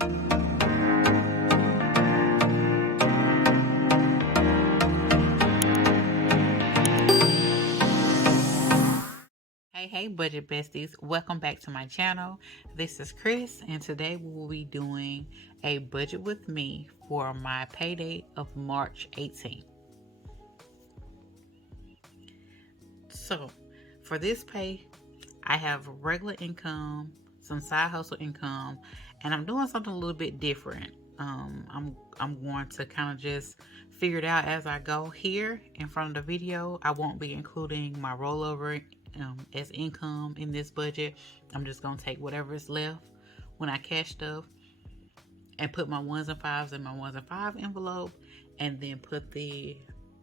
Hey, budget besties, welcome back to my channel. This is Chris, and today we will be doing a budget with me for my payday of March 18th. So for this pay, I have regular income, some side hustle income, and I'm doing something a little bit different. I'm going to kind of just figure it out as I go. Here in front of the video, I won't be including my rollover as income in this budget. I'm just gonna take whatever is left when I cash stuff and put my ones and fives in my ones and five envelope, and then put the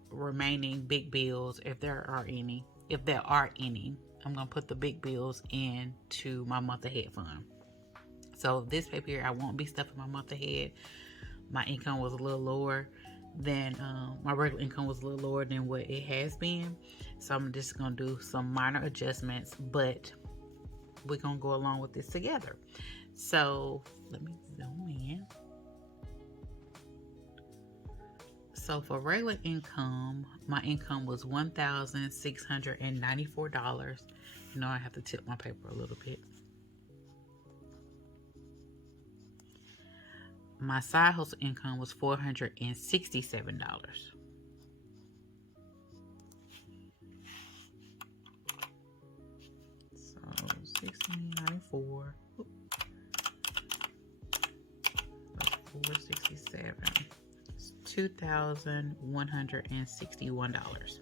remaining big bills, if there are any. If there are any, I'm gonna put the big bills into my month ahead fund. So this pay period, I won't be stuffing my month ahead. My income was a little lower than my regular income was a little lower than what it has been. So I'm just gonna do some minor adjustments, but we're gonna go along with this together. So let me zoom in. So for regular income, my income was $1,694. You know, I have to tip my paper a little bit. My side hustle income was $467. So 1694 467. It's $2,161.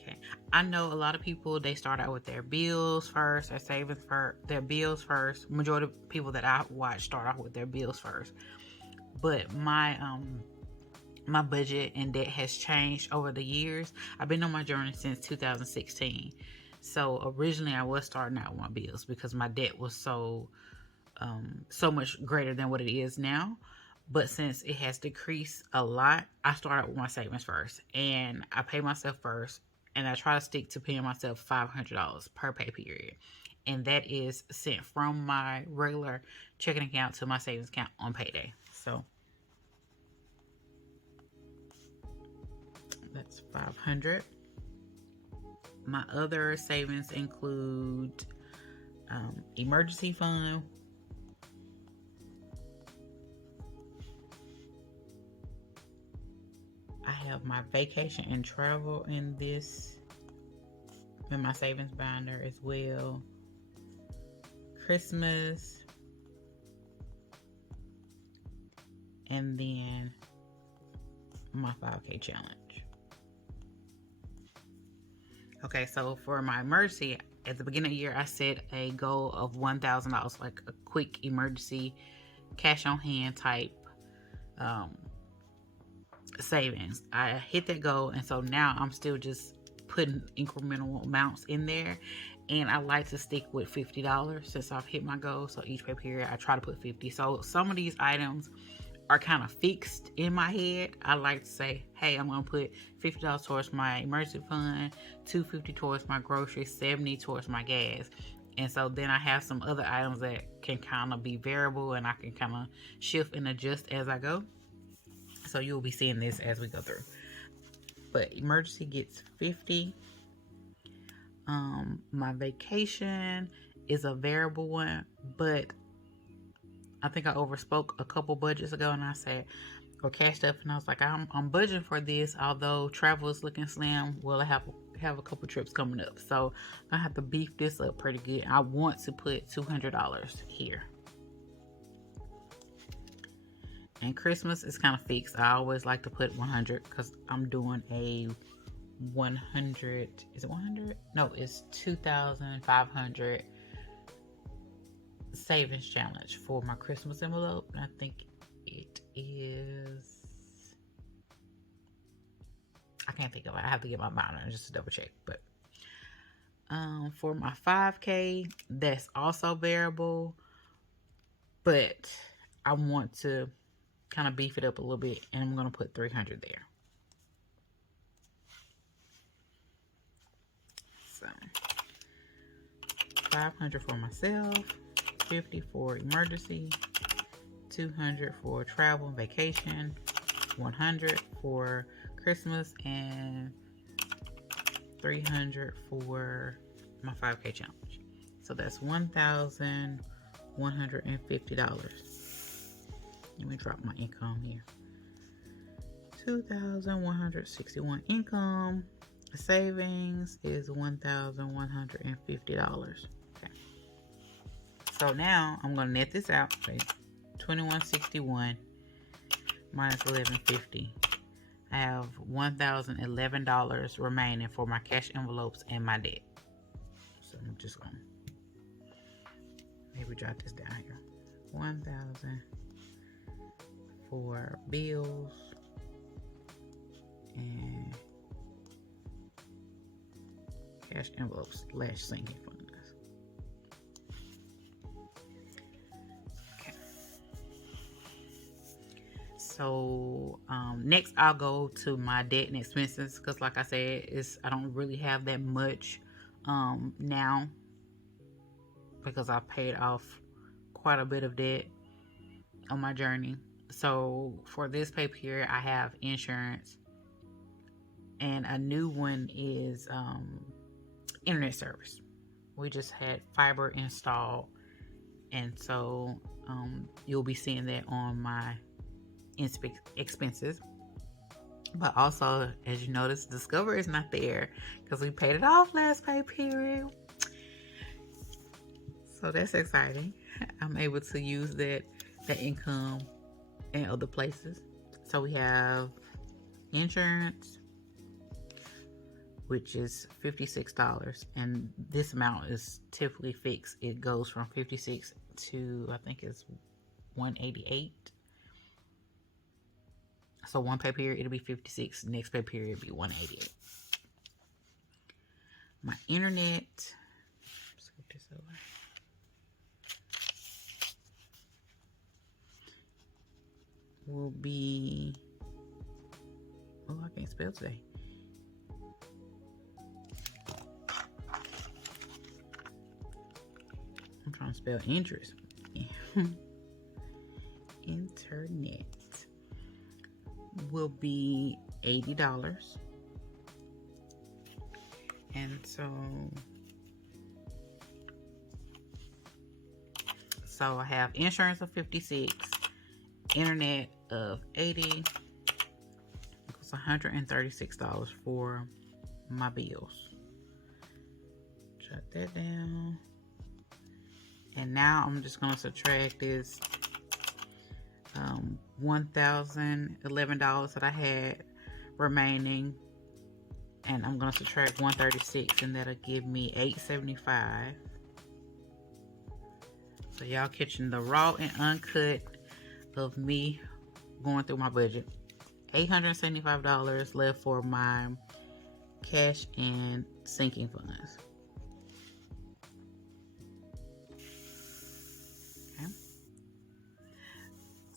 Okay, I know a lot of people, they start out with their bills first, their savings first, their bills first. Majority of people that I watch start off with their bills first. But my my budget and debt has changed over the years. I've been on my journey since 2016. So originally I was starting out with my bills because my debt was so much greater than what it is now. But since it has decreased a lot, I started with my savings first, and I pay myself first, and I try to stick to paying myself $500 per pay period, and that is sent from my regular checking account to my savings account on payday. So that's 500. My other savings include emergency fund. I have my vacation and travel in my savings binder as well. Christmas, and then my 5K challenge. Okay, so for my emergency, at the beginning of the year, I set a goal of $1,000, like a quick emergency, cash on hand type savings. I hit that goal, and so now I'm still just putting incremental amounts in there, and I like to stick with $50 since I've hit my goal. So each pay period I try to put 50. So some of these items are kind of fixed in my head. I like to say, hey, I'm gonna put $50 towards my emergency fund, $250 towards my groceries, $70 towards my gas. And so then I have some other items that can kind of be variable, and I can kind of shift and adjust as I go. So you'll be seeing this as we go through. But emergency gets 50. My vacation is a variable one, but I think I overspoke a couple budgets ago, and I said, or cashed up, and I was like, I'm budgeting for this, although travel is looking slim. Well, I have a couple trips coming up, so I have to beef this up pretty good. I want to put $200 here. And Christmas is kind of fixed. I always like to put 100 because I'm doing a 100. Is it 100? No, it's 2,500 savings challenge for my Christmas envelope. And I think it is. I can't think of it. I have to get my binder just to double check. But for my 5K, that's also variable, but I want to kind of beef it up a little bit, and I'm going to put 300 there. So 500 for myself, 50 for emergency, 200 for travel and vacation, 100 for Christmas, and 300 for my 5K challenge. So that's $1,150. Let me drop my income here. 2,161 income. Savings is $1,150. Okay. So now I'm gonna net this out. Wait, 2161 minus 1150. I have $1,011 remaining for my cash envelopes and my debt. So I'm just gonna maybe jot this down here. 1,000 for bills and cash envelopes / sinking funds. Okay. So next I'll go to my debt and expenses, because like I said, I don't really have that much now, because I paid off quite a bit of debt on my journey. So for this pay period, I have insurance, and a new one is internet service. We just had fiber installed, and so you'll be seeing that on my expenses. But also, as you notice, Discover is not there because we paid it off last pay period. So that's exciting. I'm able to use that income in other places. So we have insurance, which is $56, and this amount is typically fixed. It goes from 56 to, I think it's 188. So one pay period it'll be 56, next pay period it'll be 188. My internet, skip this over. Will be, oh, I can't spell today. I'm trying to spell interest. Internet will be $80. And so I have insurance of 56, internet of 80, it's $136 for my bills. Jot that down. And now I'm just going to subtract this $1,011 that I had remaining, and I'm going to subtract 136, and that'll give me $875. So y'all catching the raw and uncut of me going through my budget. $875 left for my cash and sinking funds.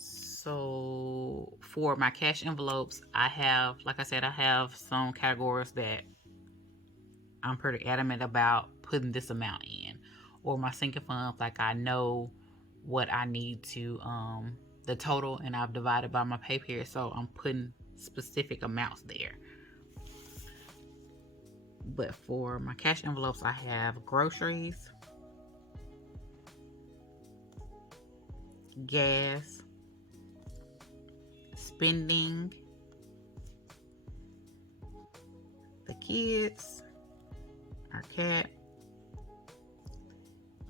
So for my cash envelopes, I have, like I said, I have some categories that I'm pretty adamant about putting this amount in. Or my sinking funds, like I know what I need to, the total, and I've divided by my pay period, so I'm putting specific amounts there. But for my cash envelopes, I have groceries, gas, spending, the kids, our cat,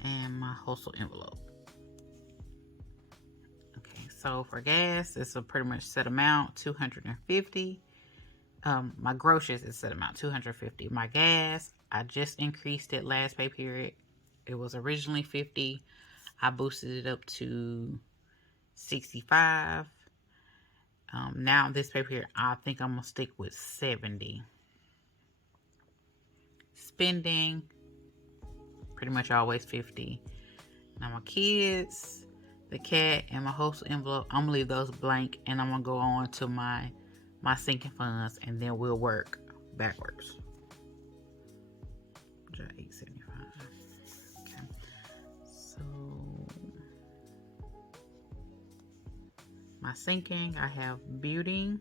and my household envelope. Okay, so for gas, it's a pretty much set amount, $250. My groceries is set amount, $250. My gas, I just increased it last pay period. It was originally $50. I boosted it up to $65. Now this pay period, I think I'm gonna stick with $70. Spending, pretty much always $50. Now my kids, the cat, and my household envelope, I'm gonna leave those blank, and I'm gonna go on to my sinking funds, and then we'll work backwards. $875. Okay. So My sinking, I have beauty,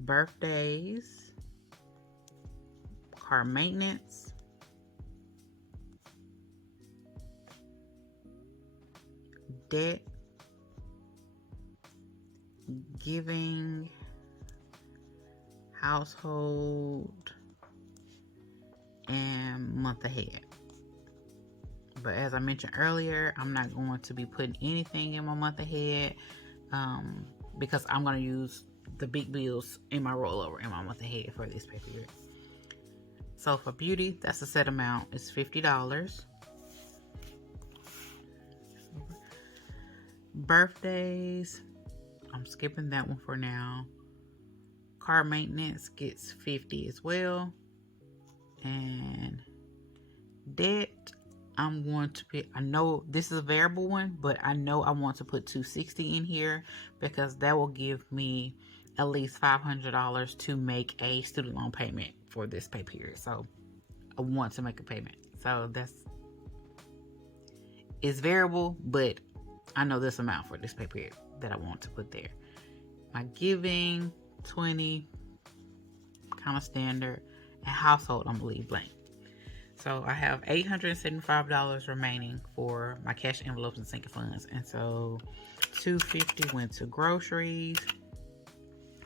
birthdays, car maintenance, debt, giving, household, and month ahead. But as I mentioned earlier, I'm not going to be putting anything in my month ahead because I'm going to use the big bills in my rollover in my month ahead for this pay period. So for beauty, that's the set amount. It's $50. Birthdays, I'm skipping that one for now. Car maintenance gets $50 as well. And debt, I'm going to put, I know this is a variable one, but I know I want to put $260 in here because that will give me at least $500 to make a student loan payment for this pay period. So I want to make a payment. So it's variable, but I know this amount for this pay period that I want to put there. My giving, 20, kind of standard, and household, I'm gonna leave blank. So I have $875 remaining for my cash envelopes and sinking funds. And so $250 went to groceries,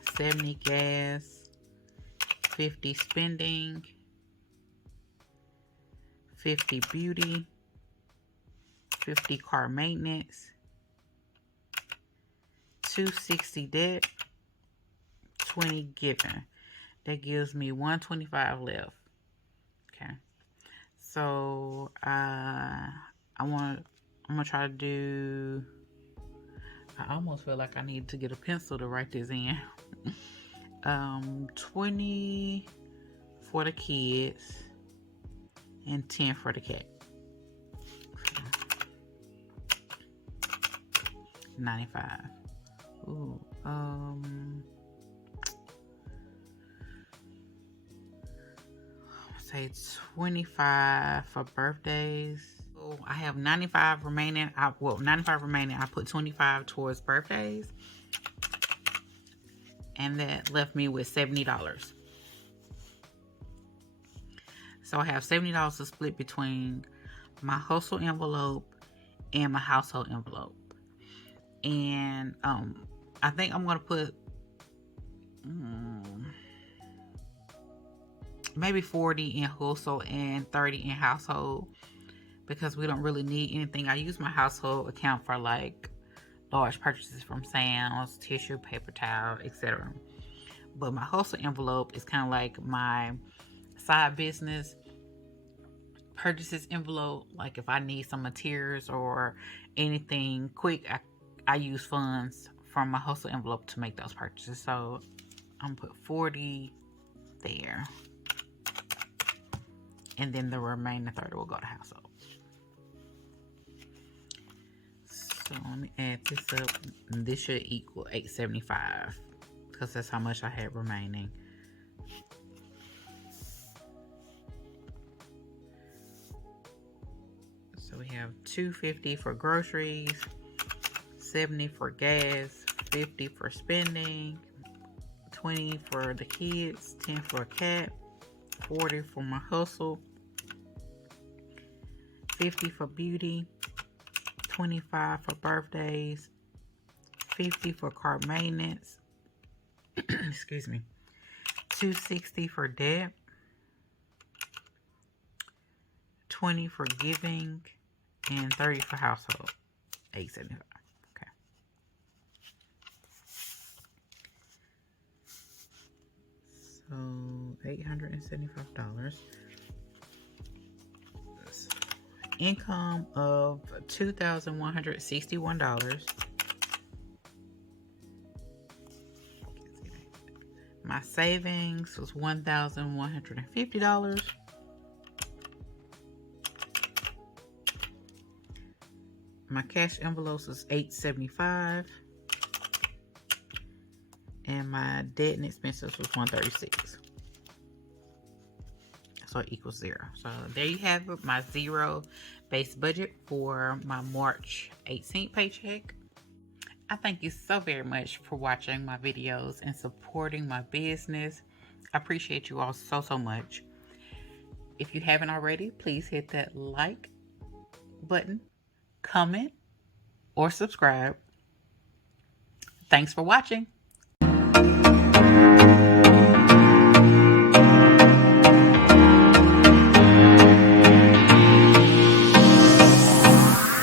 $70 gas, $50 spending, $50 beauty, $50 car maintenance, $260 debt, $20 giving. That gives me $125 left. Okay. So I'm gonna try to do. I almost feel like I need to get a pencil to write this in. 20 for the kids and 10 for the cat. 95. Ooh. Say 25 for birthdays. So I have 95 remaining. 95 remaining. I put 25 towards birthdays, and that left me with $70. So I have $70 to split between my hustle envelope and my household envelope. And I think I'm gonna put maybe 40 in household and 30 in household because we don't really need anything. I use my household account for like large purchases from Sam's, tissue, paper towel, etc. But my household envelope is kind of like my side business purchases envelope. Like if I need some materials or anything quick, I use funds from my hustle envelope to make those purchases. So I'm gonna put 40 there. And then the remaining 30 will go to household. So let me add this up. This should equal $875 because that's how much I had remaining. So we have $250 for groceries, $70 for gas, $50 for spending, $20 for the kids, $10 for a cat, $40 for my hustle, $50 for beauty, $25 for birthdays, $50 for car maintenance, excuse me, $260 for debt, $20 for giving, and $30 for household. $875. Okay. So $875. Income of $2,161. My savings was $1,150. My cash envelopes was $875. And my debt and expenses was $136. So it equals 0. So there you have it, my zero base budget for my March 18th paycheck. I thank you so very much for watching my videos and supporting my business. I appreciate you all so, so much. If you haven't already, please hit that like button, comment, or subscribe. Thanks for watching.